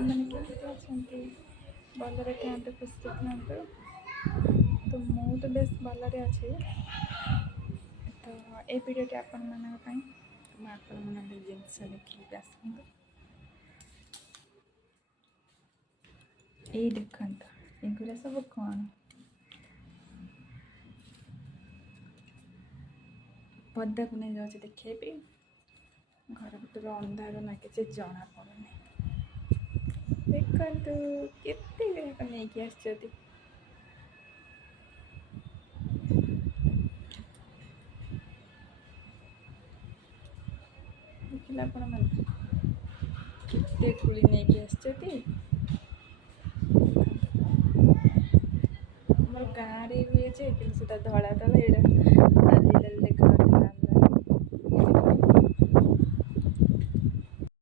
आपने केमती भलरे क्या खुशी था तो मु तो बेस भलरे अच्छे तो ये भिडियोटी आपण मान जिनस देखिए आसतु ये देखता एगुरा सब कौन पदा को नहीं जाऊँ देखेबी घर भर अंधार ना कि जना पड़े देखु केते नहीं आसती देखिए आपण मैंने केते तुली नहीं आसती आम गाँव हुए कि धड़ा धड़ा ये